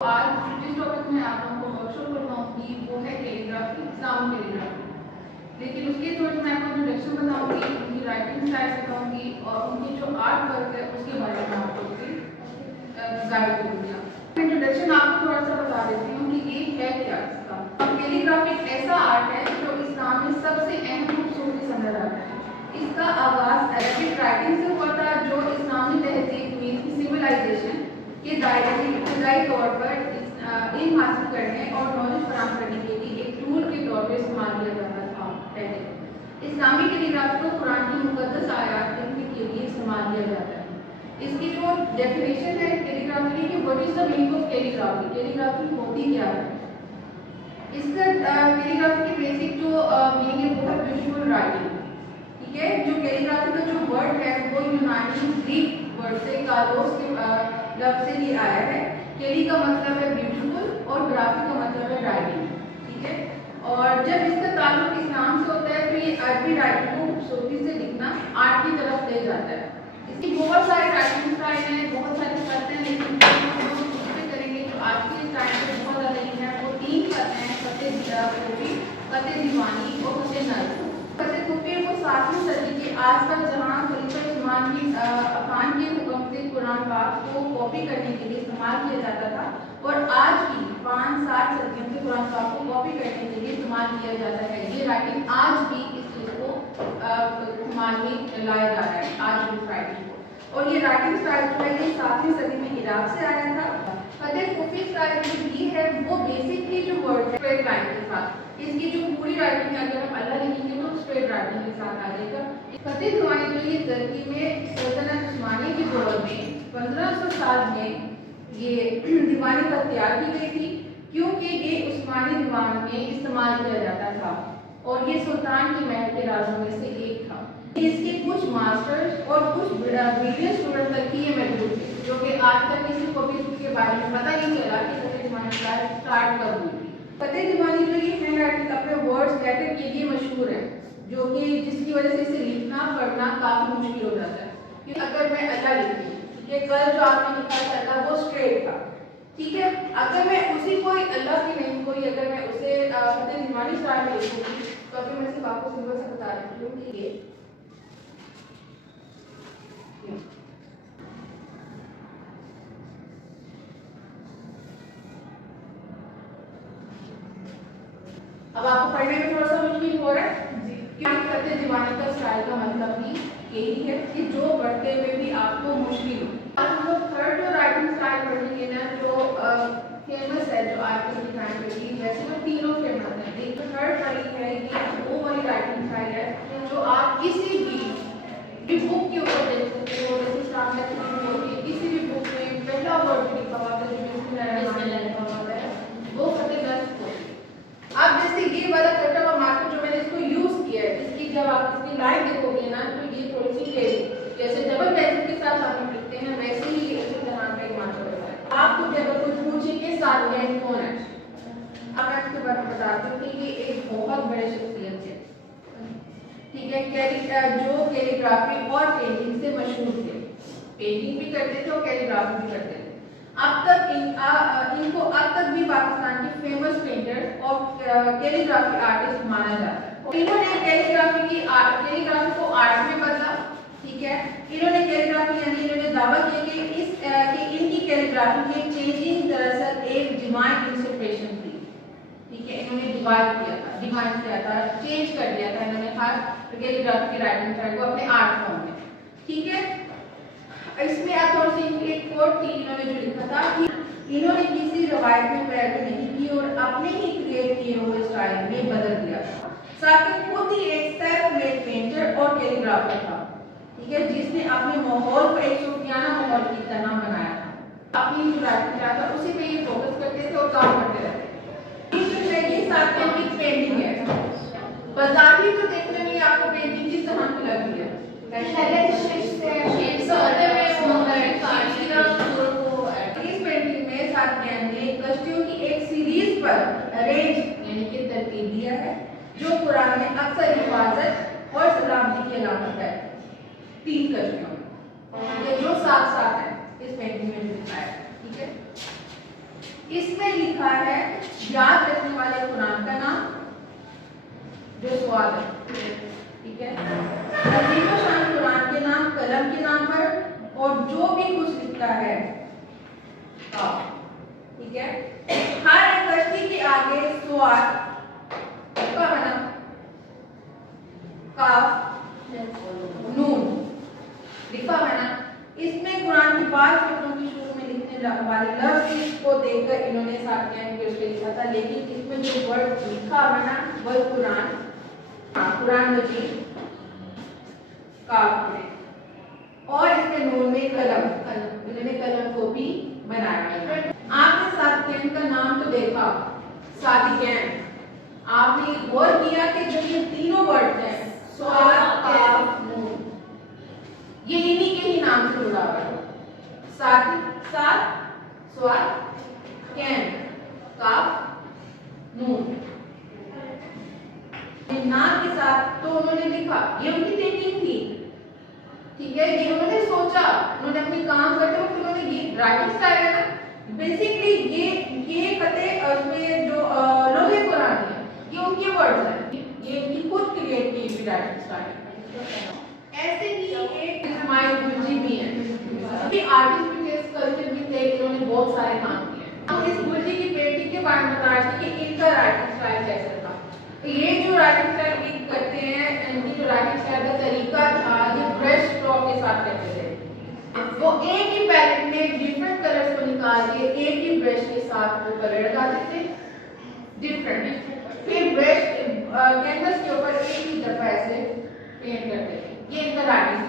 आज जिस टॉपिक में आप लोगों को वर्कशॉप करवाऊंगी वो है कैलीग्राफी, इस्लामिक कैलीग्राफी। लेकिन उसके थ्रू मैं आपको इंट्रोडक्शन बताऊंगी, उनकी राइटिंग स्टाइल बताऊंगी और उनकी जो आर्ट वर्क है उसके बारे में आपको गाइड करूंगी। इंट्रोडक्शन आपको थोड़ा सा बता देती हूँ कि ये है क्या इसका। कैलीग्राफी एक ऐसा आर्ट है जो इस्लाम में सबसे अहम खूबसूरती समझा जाता है। इसका आगाज अरबिक राइटिंग से हुआ था जो इस्लामी तहजीब में सिविलाइजेशन के दायरे में इब्तदाई तौर पर इल्म हासिल करने और नॉलेज फराहम करने के लिए एक टूल के तौर पर इस्तेमाल किया जाता था। पहले इस्लामी कैलीग्राफी को कुरान की मुकद्दस आयात लिखने के लिए इस्तेमाल किया जाता है। इसकी जो डेफिनेशन है कैलीग्राफी की, what is the meaning of calligraphy, calligraphy होती क्या है। इसका कैलीग्राफी की बेसिक जो मीनिंग है वो है ब्यूटीफुल राइटिंग। ठीक है, जो कैलीग्राफी का जो वर्ड है वो यूनानी ग्रीक वर्ड से कालोस के लफ्ज से ये आया है। कैली का मतलब है ब्यूटीफुल और ग्राफी का मतलब है राइटिंग। ठीक है, और जब इसका ताल्लुक इस्लाम से होता है तो ये अरबी राइटिंग को खूबसूरती से लिखना आर्ट की तरफ ले जाता है। इसकी बहुत सारे राइटिंग स्टाइल हैं, बहुत सारे खत हैं, लेकिन हम लोग कोशिश करेंगे जो आज के टाइम पे बहुत ज़्यादा लिखे हैं वो 3 खत हैं, खत दीवानी और खत नज़्म। खत खूफी को 7वीं सदी के आसपास जहाँ खलीफा उस्मान की अफान के हुक्म से कुरान पाक को कॉपी करने के लिए इस्तेमाल किया जाता था और आज भी 5-7 सदियों से कुरान पाक को कॉपी करने के लिए इस्तेमाल किया जाता है। ये राइटिंग आज भी इस चीज़ को इस्तेमाल में लाया जा रहा है आज भी इस राइटिंग को। और ये राइटिंग स्टाइल जो है ये 7वीं सदी में इराक से आया था। खत खूफी स्टाइल जो ये है वो बेसिकली जो वर्ड है स्ट्रेट लाइन के साथ, इसकी जो पूरी राइटिंग है अगर हम अल्लाह लिखेंगे तो स्ट्रेट राइटिंग के साथ आ जाएगा। खत दीवानी जो ये तुर्की में सल्तनत उस्मानी के दौर में 1500 साल में ये दीवानी खत तैयार की गई थी, क्योंकि ये उस्मानी दीवान में इस्तेमाल किया जाता था और ये सुल्तान के महल के राजों में से एक था। इसके कुछ मास्टर्स और कुछ ब्रिलियंट स्टूडेंट तक ही ये मौजूद थे, जो कि आज तक किसी को भी इसके बारे में पता नहीं चला कि खत दीवानी स्टार्ट कब हुई थी। खत दीवानी जो ये हैंड राइटिंग अपने वर्ड्स लेटर के लिए मशहूर है, जो कि जिसकी वजह से इसे लिखना पढ़ना काफी मुश्किल हो जाता है। क्योंकि अगर मैं अल्लाह लिखती, ठीक है, कल जो आपने लिखा था अल्लाह वो स्ट्रेट था, ठीक है, अगर मैं उसी कोई अल्लाह की नहीं कोई अगर मैं उसे खत दीवानी स्टाइल में लिखूंगी तो अभी मैं सिर्फ आपको सिंपल से बता रही हूँ कि ये अब आपको पढ़ने में थोड़ा सा मुश्किल हो रहा है जी। खत दीवानी का स्टाइल का मतलब भी यही है कि जो पढ़ते हुए भी आपको मुश्किल हो। आज हम लोग थर्ड जो राइटिंग स्टाइल पढ़ेंगे ना, जो फेमस है, जो आज के टाइम पे भी वैसे तो तीनों फेमस हैं, एक तो थर्ड वाली है, ये वो वाली राइटिंग स्टाइल है जो आप किसी भी बुक के ऊपर देख सकते हो। जैसे सामने किसी भी बुक में पहला वर्ड लिखा हुआ है लिखा हुआ है वो खत नज़्म। अब जैसे ये वाला कटा हुआ मार्कर जो मैंने इसको यूज किया है, इसकी जब आप इसकी लाइन देखोगे ना तो ये थोड़ी सी टेढ़ी, जैसे डबल पेंसिल के साथ हम लोग लिखते हैं वैसे ही इसी तरह का एक मार्कर होता है। आपको जब कुछ पूछे कि सार्वजनिक कौन है, अब मैं आपके बारे में बताती हूँ कि ये एक बहुत बड़े शख्सियत है, ठीक है, जो कैलीग्राफी और पेंटिंग से मशहूर थे। पेंटिंग भी करते थे और कैलीग्राफी भी करते थे। अब तक इनको अब तक भी पाकिस्तान के फेमस पेंटर और कैलीग्राफी आर्टिस्ट माना जाता है। इन्होंने कैलीग्राफी को आर्ट में बदला, ठीक है, इन्होंने कैलीग्राफी यानी इन्होंने दावा किया कि इनकी कैलीग्राफी में चेंजिंग दरअसल एक डिवाइन इंस्पिरेशन थी, ठीक है, इन्होंने डिवाइन किया था, चेंज कर दिया था इन्होंने हर कैलीग्राफी की राइटिंग स्टाइल को अपने आर्ट फॉर्म में, ठीक है। इसमें आप थोड़ी सी एक कोट थी, इन्होंने जो लिखा था कि इन्होंने किसी रवायत में पैरवी नहीं की और अपने ही क्रिएट किए हुए स्टाइल में बदल दिया था। साथ ही खुद ही एक सेल्फ मेड पेंटर और कैलीग्राफर था, ठीक है, जिसने अपने माहौल को एक सूफियाना माहौल की तरह बनाया था। अपनी जो राइटिंग था उसी पे ये फोकस करते थे और काम करते रहते थे। ये साथ में पेंटिंग है, बाजारी तो देखने में आपको पेंटिंग किस तरह की लग रही है, इस पेंटिंग में साथिया ने कश्तियों की एक सीरीज पर अरेंज यानी कि तरतीब दिया है, जो कुरान में अक्सर हिफाजत और सलामती की अलामत है। 3 कश्तियों ये जो साथ साथ है इस पेंटिंग में दिखाया है, ठीक है। इसमें लिखा है याद रखने वाले कुरान का नाम, जो सवाल है, ठीक है। अजीब शान कुरान के नाम कलम के नाम पर, और जो भी कुछ लिखता है, ठीक है। हर एक कश्ती के आगे सवाल का बना काफ नून लिखा है ना। इसमें कुरान की 5 सूरतों की शुरू में लिखने वाले लफ्ज को देखकर इन्होंने साकियान के उसके लिखा था, लेकिन इसमें जो वर्ड लिखा है ना वह कुरान मजीद काफ में, और इसमें नून में कलम इन्होंने कलम को भी बनाया है। आपने सादिकैन का नाम तो देखा, सादिकैन, आपने गौर किया कि जो ये तीनों वर्ड हैं स्वाद काफ नून, ये इन्हीं के ही नाम से जुड़ा हुआ है। साद स्वाद कैन काफ नून, नाम के साथ तो उन्होंने लिखा, ये उनकी थिंकिंग थी, ठीक है। ये उन्होंने सोचा, उन्होंने अपने काम करते वक्त उन्होंने ये राइटिंग स्टाइल है ना, बेसिकली ये खते उसमें जो लोहे कुरान है ये उनके वर्ड्स हैं, ये इनकी खुद क्रिएट की हुई राइटिंग स्टाइल। ऐसे ही एक इस्माइल गुलजी भी है, ये आर्टिस्ट भी थे, स्कल्पचर भी थे, इन्होंने बहुत सारे काम किए। हम इस गुलजी की बेटी के बारे में बता रहे थे कि इनका राइटिंग स्टाइल कैसा था। तो ये जो राइटिंग स्टाइल ये करते हैं, इनकी जो राइटिंग स्टाइल का तरीका था, ये ब्रश स्ट्रोक के साथ करते थे। वो एक ही पैलेट में डिफरेंट कलर्स को निकाल के एक ही ब्रश के साथ वो कलर लगाते थे डिफरेंट, फिर ब्रश कैनवस के ऊपर एक ही दफा ऐसे पेंट करते थे। ये इनका राइटिंग